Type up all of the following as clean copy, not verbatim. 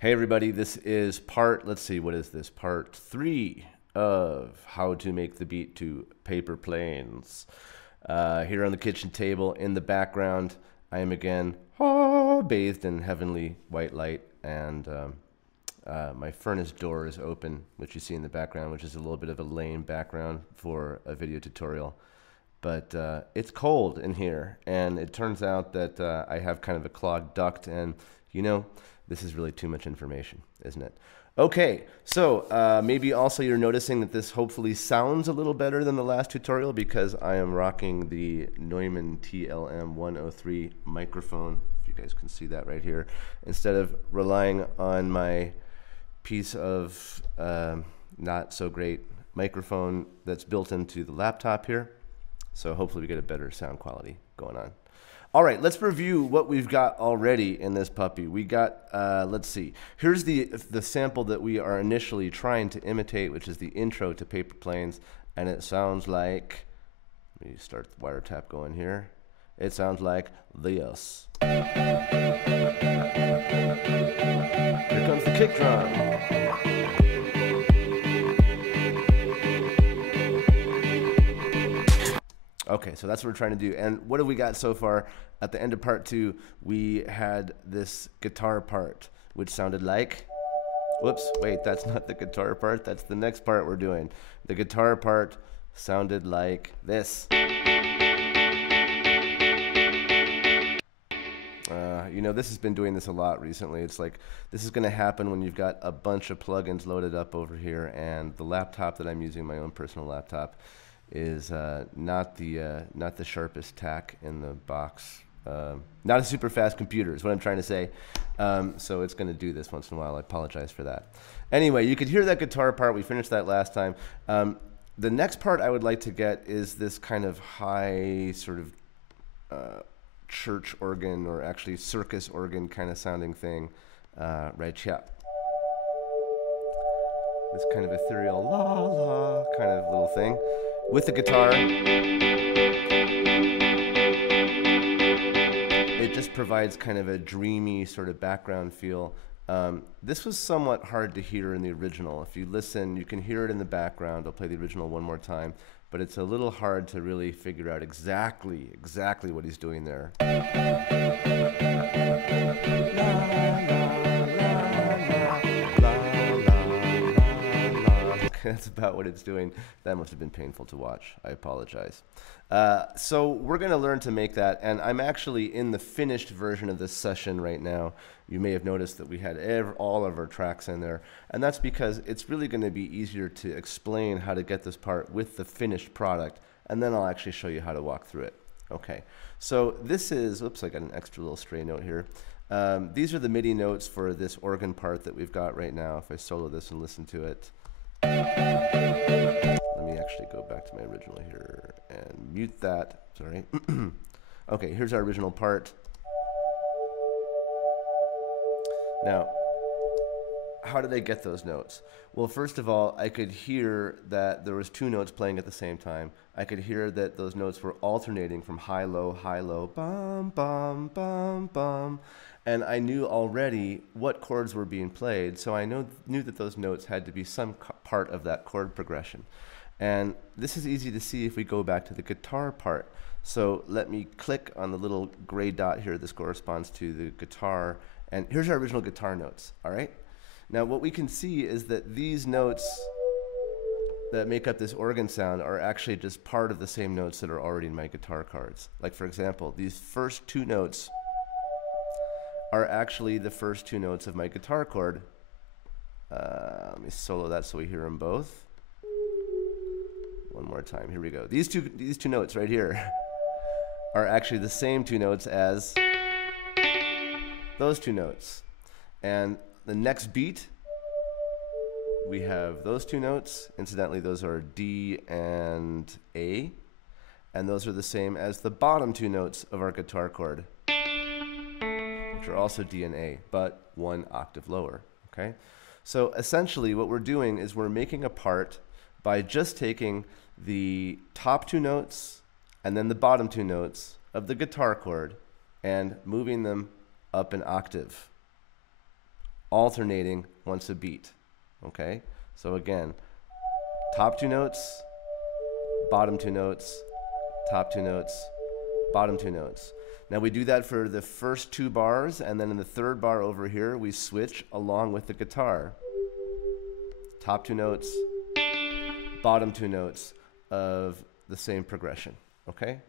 Hey everybody, this is let's see, what is this? Part 3 of how to make the beat to Paper Planes. Here on the kitchen table in the background, I am again bathed in heavenly white light, and my furnace door is open, which you see in the background, which is a little bit of a lame background for a video tutorial. But it's cold in here, and it turns out that I have kind of a clogged duct, and this is really too much information, isn't it? Okay, so maybe also you're noticing that this hopefully sounds a little better than the last tutorial because I am rocking the Neumann TLM 103 microphone, if you guys can see that right here, instead of relying on my piece of not so great microphone that's built into the laptop here. So hopefully we get a better sound quality going on. All right, let's review what we've got already in this puppy. We got, let's see, here's the sample that we are initially trying to imitate, which is the intro to Paper Planes, and it sounds like, let me start the wiretap going here. It sounds like this. Here comes the kick drum. Okay, so that's what we're trying to do. And what have we got so far? At the end of part 2, we had this guitar part, which sounded like, whoops, wait, that's not the guitar part. That's the next part we're doing. The guitar part sounded like this. This has been doing this a lot recently. It's like, this is going to happen when you've got a bunch of plugins loaded up over here, and the laptop that I'm using, my own personal laptop, is not the sharpest tack in the box. Not a super fast computer is what I'm trying to say. So it's going to do this once in a while. I apologize for that. Anyway, you could hear that guitar part. We finished that last time. The next part I would like to get is this kind of high sort of church organ, or actually circus organ kind of sounding thing right here. This kind of ethereal la la kind of little thing with the guitar. It just provides kind of a dreamy sort of background feel. This was somewhat hard to hear in the original. If you listen, you can hear it in the background. I'll play the original one more time, but it's a little hard to really figure out exactly what he's doing there. That's about what it's doing. That must have been painful to watch. I apologize. So we're going to learn to make that, and I'm actually in the finished version of this session right now. You may have noticed that we had all of our tracks in there, and that's because it's really going to be easier to explain how to get this part with the finished product, and then I'll actually show you how to walk through it. Okay, so this is, oops, I got an extra little stray note here. These are the MIDI notes for this organ part that we've got right now. If I solo this and listen to it. Let me actually go back to my original here and mute that. Sorry. Okay, here's our original part. Now, how did I get those notes? Well, first of all, I could hear that there was 2 notes playing at the same time. I could hear that those notes were alternating from high, low, bum, bum, bum, bum. And I knew already what chords were being played, so I knew that those notes had to be some part of that chord progression. And this is easy to see if we go back to the guitar part. So let me click on the little gray dot here. This corresponds to the guitar. And here's our original guitar notes, all right? Now what we can see is that these notes that make up this organ sound are actually just part of the same notes that are already in my guitar cards. Like, for example, these first 2 notes are actually the first 2 notes of my guitar chord. Let me solo that so we hear them both. One more time. Here we go. These two notes right here are actually the same 2 notes as those 2 notes. And the next beat, we have those 2 notes. Incidentally, those are D and A. And those are the same as the bottom 2 notes of our guitar chord, which are also D and A, but 1 octave lower, okay? So essentially what we're doing is we're making a part by just taking the top 2 notes and then the bottom 2 notes of the guitar chord and moving them up an octave. alternating once a beat. Okay, so again, top 2 notes, bottom 2 notes, top 2 notes, bottom 2 notes. Now we do that for the first 2 bars, and then in the 3rd bar over here, we switch along with the guitar. Top 2 notes, bottom 2 notes of the same progression, okay?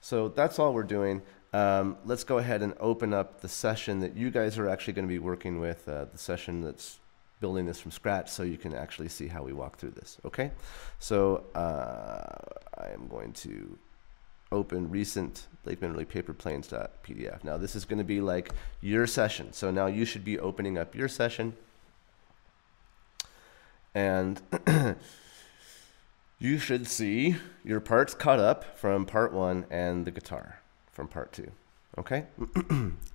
So that's all we're doing. Let's go ahead and open up the session that you guys are actually going to be working with, the session that's building this from scratch, so you can actually see how we walk through this, okay? So I am going to open recent Blake Minnerly paper planes.pdf. Now this is going to be like your session. So now you should be opening up your session, and you should see your parts cut up from part 1 and the guitar from part 2. Okay?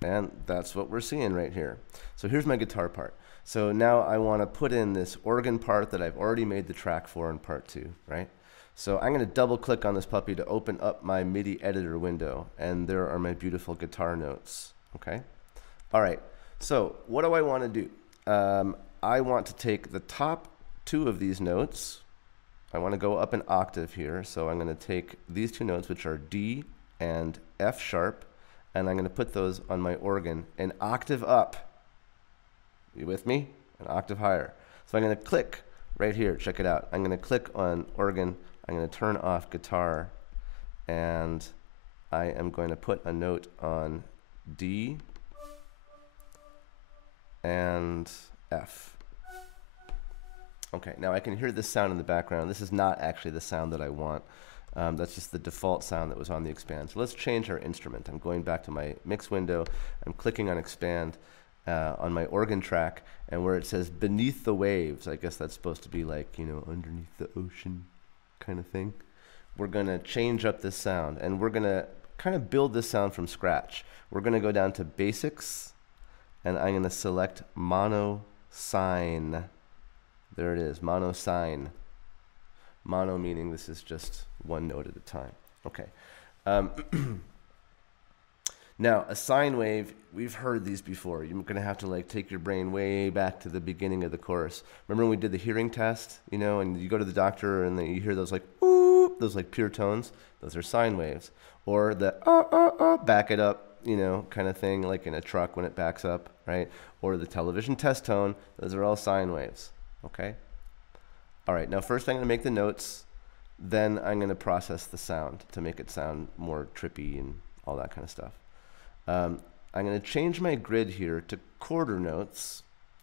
And that's what we're seeing right here. So here's my guitar part. So now I want to put in this organ part that I've already made the track for in part 2, right? So I'm going to double click on this puppy to open up my MIDI editor window, and there are my beautiful guitar notes. Okay? All right. So what do I want to do? I want to take the top 2 of these notes. I want to go up an octave here. So I'm going to take these 2 notes, which are D and F sharp, and I'm going to put those on my organ an octave up. You with me? An octave higher. So I'm going to click right here. Check it out. I'm going to click on organ. I'm going to turn off guitar, and I am going to put a note on D and F. Okay, now I can hear this sound in the background. This is not actually the sound that I want. That's just the default sound that was on the expand. So let's change our instrument. I'm going back to my mix window. I'm clicking on expand on my organ track, and where it says beneath the waves, I guess that's supposed to be like, you know, underneath the ocean kind of thing. We're going to change up this sound, and we're going to kind of build this sound from scratch. We're going to go down to basics, and I'm going to select mono sine. There it is, mono sine. Mono meaning this is just one note at a time. Okay. Now, a sine wave, we've heard these before. You're going to have to like take your brain way back to the beginning of the course. Remember when we did the hearing test, you know, and you go to the doctor and then you hear those like, whoop, those like pure tones? Those are sine waves. Or the, back it up, you know, kind of thing, like in a truck when it backs up, right? Or the television test tone, those are all sine waves, okay? All right, now first I'm going to make the notes, then I'm going to process the sound to make it sound more trippy and all that kind of stuff. I'm going to change my grid here to quarter notes,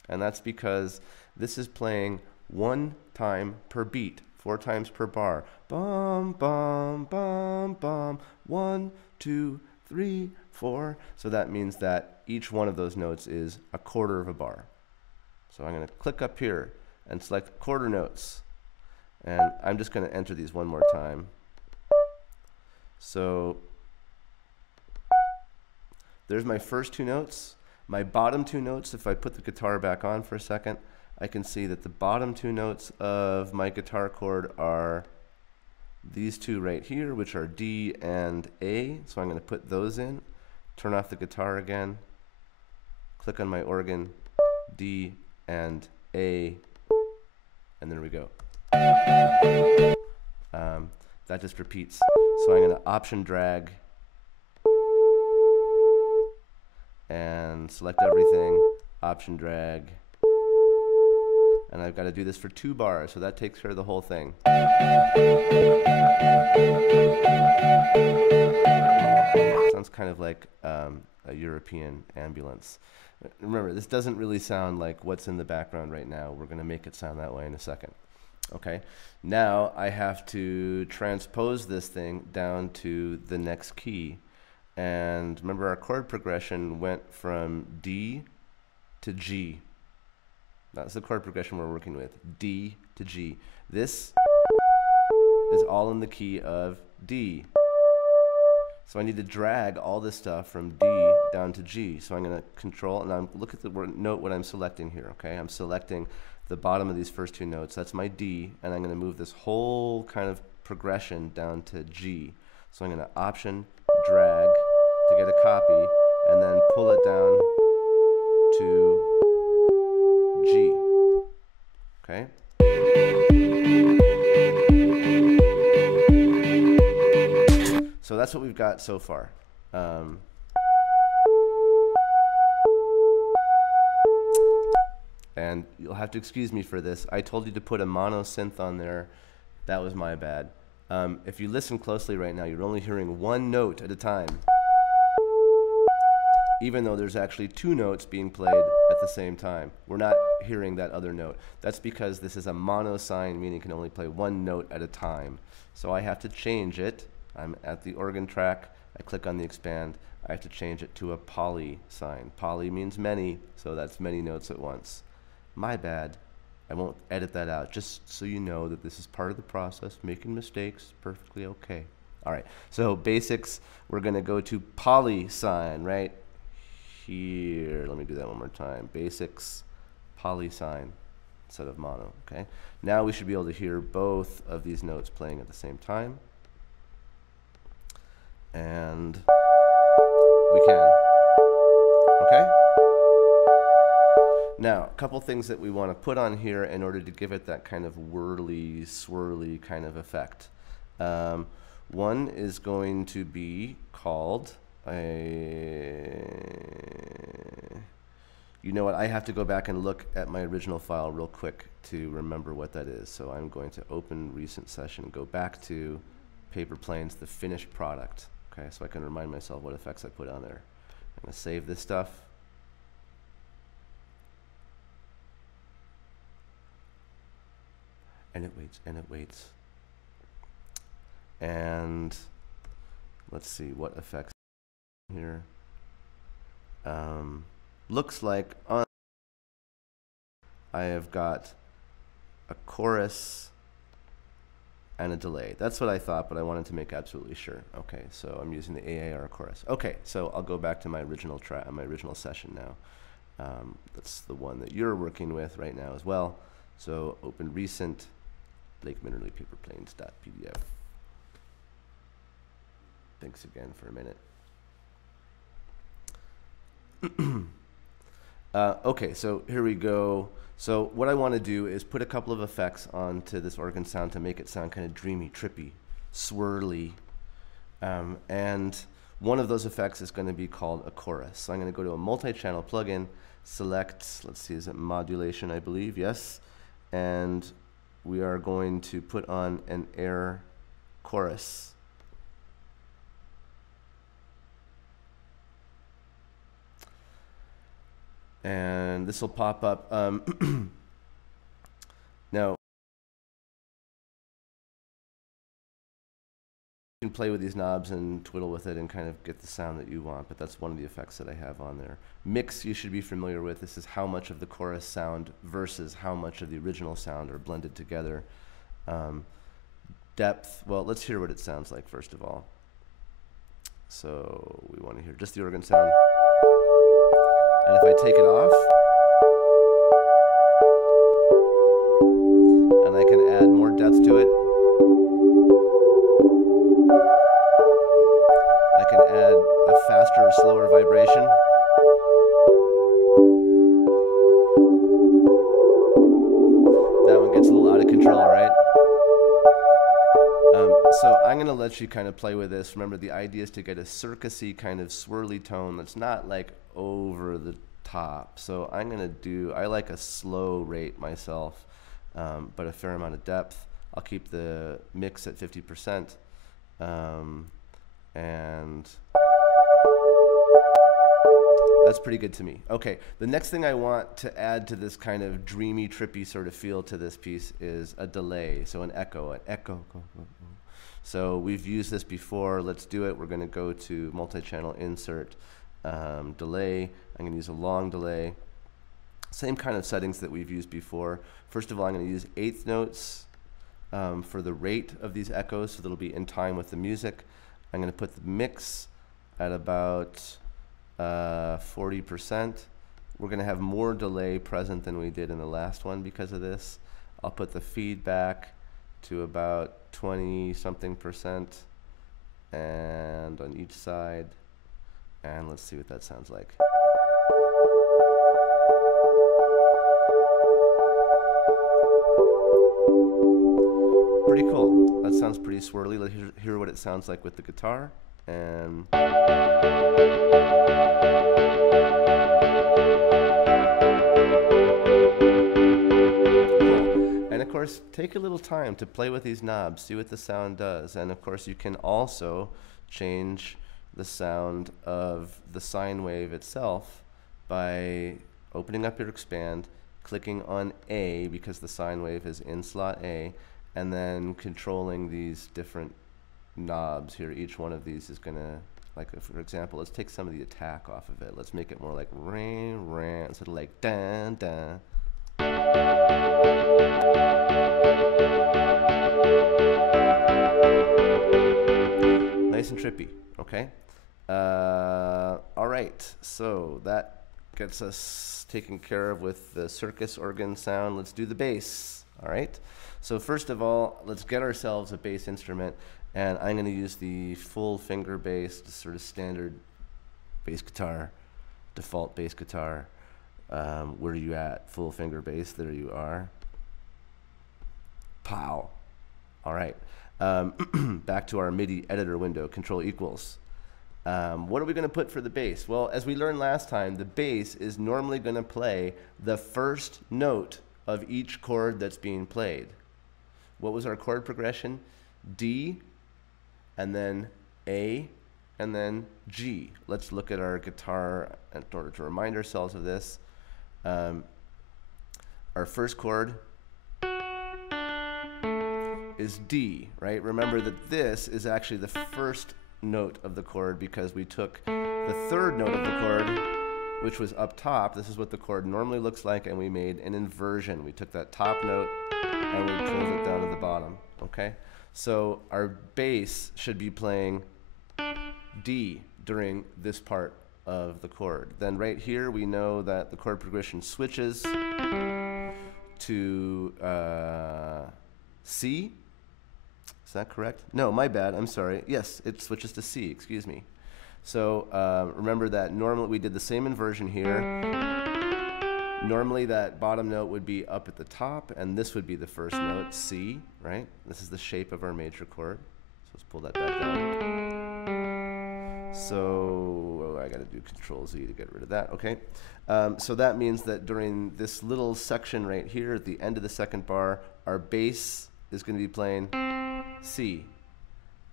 and that's because this is playing 1 time per beat, 4 times per bar. Bum, bum, bum, bum, 1, 2, 3, 4. So that means that each one of those notes is a quarter of a bar. So I'm going to click up here and select quarter notes, and I'm just going to enter these one more time. So there's my first 2 notes. My bottom 2 notes, if I put the guitar back on for a second, I can see that the bottom 2 notes of my guitar chord are these 2 right here, which are D and A. So I'm going to put those in, turn off the guitar again, click on my organ, D and A, and there we go. That just repeats. So I'm going to option drag and select everything, option drag, and I've got to do this for 2 bars, so that takes care of the whole thing. Sounds kind of like a European ambulance. Remember, this doesn't really sound like what's in the background right now. We're going to make it sound that way in a second. Okay, now I have to transpose this thing down to the next key. And remember, our chord progression went from D to G. That's the chord progression we're working with, D to G. This is all in the key of D. So I need to drag all this stuff from D down to G. So I'm going to control, and look at the note what I'm selecting here, okay? I'm selecting the bottom of these first 2 notes. That's my D, and I'm going to move this whole kind of progression down to G. So I'm going to option drag to get a copy, and then pull it down to that's what we've got so far. And you'll have to excuse me for this. I told you to put a mono synth on there. That was my bad. If you listen closely right now, you're only hearing one note at a time, even though there's actually two notes being played at the same time. We're not hearing that other note. That's because this is a mono sign, meaning it can only play one note at a time. So I have to change it. I'm at the organ track. I click on the expand. I have to change it to a poly sign. Poly means many, so that's many notes at once. My bad. I won't edit that out, just so you know that this is part of the process. Making mistakes, perfectly okay. All right, so basics, we're gonna go to poly sign right here. Let me do that one more time. Basics, poly sign instead of mono, okay? Now we should be able to hear both of these notes playing at the same time. And we can, okay? Now, a couple things that we want to put on here in order to give it that kind of whirly, swirly kind of effect. One is going to be called you know what, I have to go back and look at my original file real quick to remember what that is. So I'm going to open recent session and go back to Paper Planes, the finished product. Okay, so I can remind myself what effects I put on there. I'm going to save this stuff. And it waits, and it waits. And let's see what effects here. Looks like on I have got a chorus and a delay. That's what I thought, but I wanted to make absolutely sure. Okay, so I'm using the AAR chorus. Okay, so I'll go back to my original track, my original session now. That's the one that you're working with right now as well. So open recent. Blake Minnerly paperplanes.pdf. Thanks again for a minute. Okay, so here we go. So what I want to do is put a couple of effects onto this organ sound to make it sound kind of dreamy, trippy, swirly. And one of those effects is going to be called a chorus. So I'm going to go to a multi-channel plugin, select, let's see, is it modulation, I believe, yes. And we are going to put on an air chorus. And this will pop up. Now, you can play with these knobs and twiddle with it and kind of get the sound that you want, but that's one of the effects that I have on there. Mix, you should be familiar with. This is how much of the chorus sound versus how much of the original sound are blended together. Depth, well, let's hear what it sounds like first of all. So we want to hear just the organ sound. And if I take it off, and I can add more depth to it, I can add a faster or slower vibration. That one gets a little out of control, right? So I'm going to let you kind of play with this. Remember, the idea is to get a circusy kind of swirly tone that's not like over the top. So I'm going to do, I like a slow rate myself, but a fair amount of depth. I'll keep the mix at 50%. And that's pretty good to me. Okay, the next thing I want to add to this kind of dreamy, trippy sort of feel to this piece is a delay. So an echo, go. So we've used this before. Let's do it. We're going to go to multi-channel insert, delay. I'm going to use a long delay. Same kind of settings that we've used before. First of all, I'm going to use eighth notes for the rate of these echoes, so that'll be in time with the music. I'm going to put the mix at about 40%. We're going to have more delay present than we did in the last one because of this. I'll put the feedback to about 20-something% and on each side. And let's see what that sounds like. Pretty cool. That sounds pretty swirly. Let's hear what it sounds like with the guitar. and and of course, take a little time to play with these knobs, see what the sound does. And of course, you can also change the sound of the sine wave itself by opening up your expand, clicking on A because the sine wave is in slot A, and then controlling these different knobs here. Each one of these is going to, like, for example, let's take some of the attack off of it. Let's make it more like ring, ring, instead of like dun, dun. Nice and trippy, okay? All right, so that gets us taken care of with the circus organ sound. Let's do the bass, all right? So first of all, let's get ourselves a bass instrument, and I'm going to use the full finger bass, the sort of standard bass guitar, default bass guitar. Where are you at? Full finger bass, there you are. Pow. All right. Back to our MIDI editor window, Control equals. What are we going to put for the bass? Well, as we learned last time, the bass is normally going to play the first note of each chord that's being played. What was our chord progression? D, and then A, and then G. Let's look at our guitar in order to remind ourselves of this. Our first chord is D, right? Remember that this is actually the first note of the chord because we took the third note of the chord, which was up top. This is what the chord normally looks like, and we made an inversion. We took that top note and we pulled it down to the bottom, okay? So our bass should be playing D during this part of the chord. Then right here we know that the chord progression switches to C. Is that correct? No, my bad, I'm sorry. Yes, it switches to C, excuse me. So remember that normally we did the same inversion here. Normally that bottom note would be up at the top, and this would be the first note, C, right? This is the shape of our major chord. So let's pull that back down. So I got to do Control Z to get rid of that, okay? So that means that during this little section right here at the end of the second bar, our bass is going to be playing C.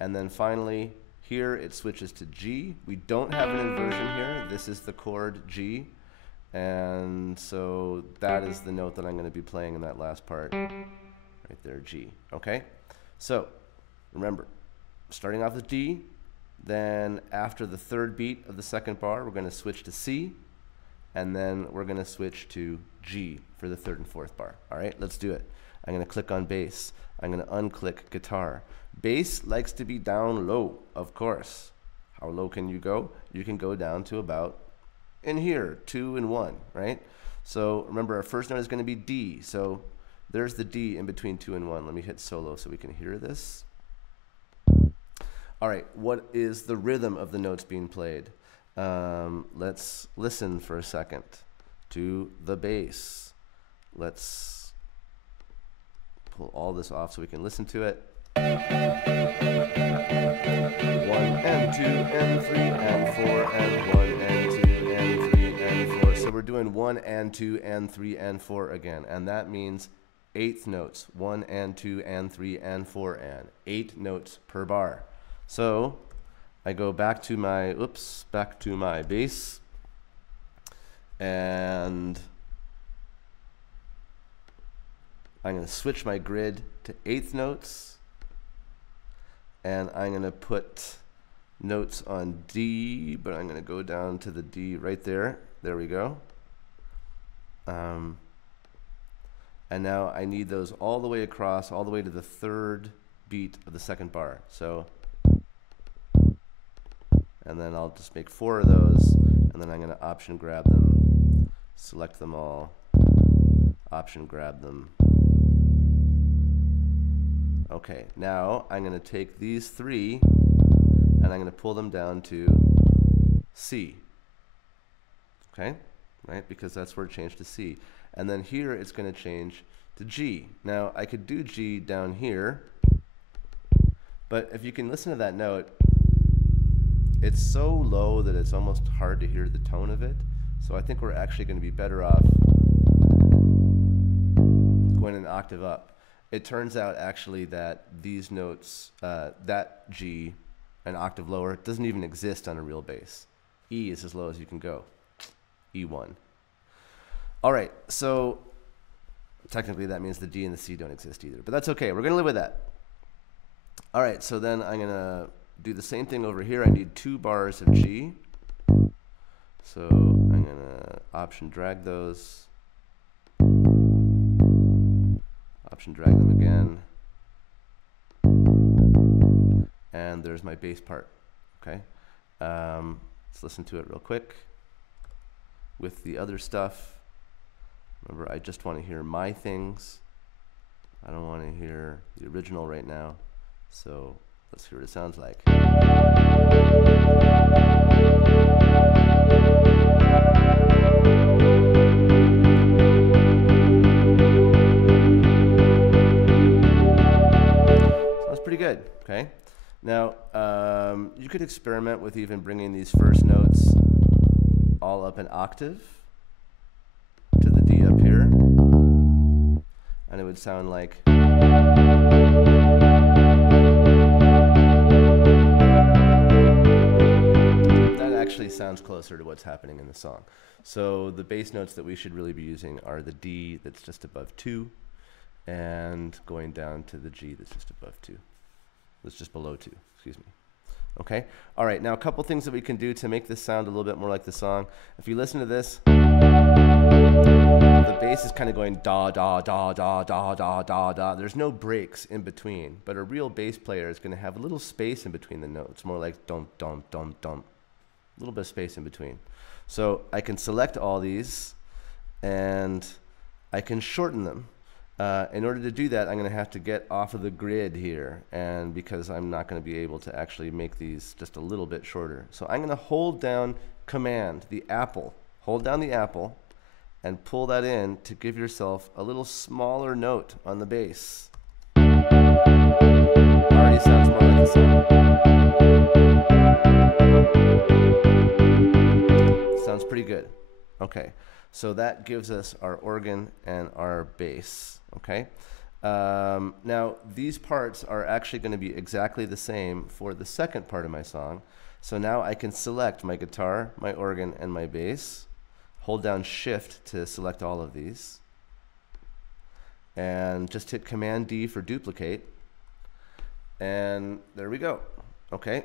And then finally, here it switches to G. We don't have an inversion here. This is the chord G. And so that is the note that I'm going to be playing in that last part. Right there, G. Okay? So, remember, starting off with D, then after the third beat of the second bar, we're going to switch to C, and then we're going to switch to G for the third and fourth bar. All right, let's do it. I'm going to click on bass. I'm going to unclick guitar. Bass likes to be down low, of course. How low can you go? You can go down to about in here, 2 and 1, right? So remember, our first note is going to be D. So there's the D in between 2 and 1. Let me hit solo so we can hear this. All right, what is the rhythm of the notes being played? Let's listen for a second to the bass. Let's pull all this off so we can listen to it. 1 and 2 and 3 and 4 and 1 and 2 and 3 and 4. So we're doing 1 and 2 and 3 and 4 again, and that means eighth notes. 1 and 2 and 3 and 4 and 8 notes per bar. So I go back to my bass, and I'm going to switch my grid to eighth notes, and I'm going to put notes on D, but I'm going to go down to the D right there. There we go. And now I need those all the way across, all the way to the third beat of the second bar. So, and then I'll just make 4 of those, and then I'm going to option grab them, select them all, option grab them. Okay, now I'm going to take these 3 and I'm going to pull them down to C. Okay, right, because that's where it changed to C. And then here it's going to change to G. Now I could do G down here, but if you can listen to that note, It's so low that it's almost hard to hear the tone of it. So I think we're actually going to be better off going an octave up. It turns out actually that these notes, that G, an octave lower, doesn't even exist on a real bass. E is as low as you can go. E1. All right, so technically that means the D and the C don't exist either, but that's okay. We're going to live with that. All right, so then I'm going to do the same thing over here. I need 2 bars of G. So I'm going to option drag those. Option drag them again. And there's my bass part. Okay. Let's listen to it real quick. With the other stuff, remember, I just want to hear my things. I don't want to hear the original right now. So let's hear what it sounds like. Sounds pretty good, okay? Now, you could experiment with even bringing these first notes all up an octave to the D up here, and it would sound like. That actually sounds closer to what's happening in the song. So the bass notes that we should really be using are the D that's just above 2, and going down to the G that's just above 2. That's just below 2, excuse me. Okay? All right, now a couple things that we can do to make this sound a little bit more like the song. If you listen to this, the bass is kind of going da, da, da, da, da, da, da, da. There's no breaks in between, but a real bass player is going to have a little space in between the notes, more like dum, dum, dum, dum. A little bit of space in between. So I can select all these, and I can shorten them. In order to do that, I'm going to have to get off of the grid here, and because I'm not going to be able to actually make these just a little bit shorter. So I'm going to hold down Command, the apple. Hold down the apple and pull that in to give yourself a little smaller note on the bass. Already sounds more like a song. Sounds pretty good. Okay. So that gives us our organ and our bass, okay? Now, these parts are actually going to be exactly the same for the second part of my song. So now I can select my guitar, my organ, and my bass. Hold down Shift to select all of these. And just hit Command D for duplicate. And there we go, okay?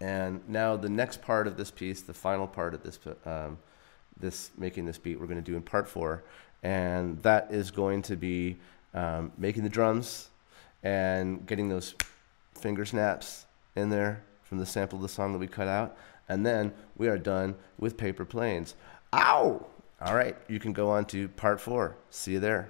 And now the next part of this piece, the final part of this, making this beat, we're going to do in part 4, and that is going to be making the drums and getting those finger snaps in there from the sample of the song that we cut out, and then we are done with Paper Planes. Ow! All right, you can go on to part 4. See you there.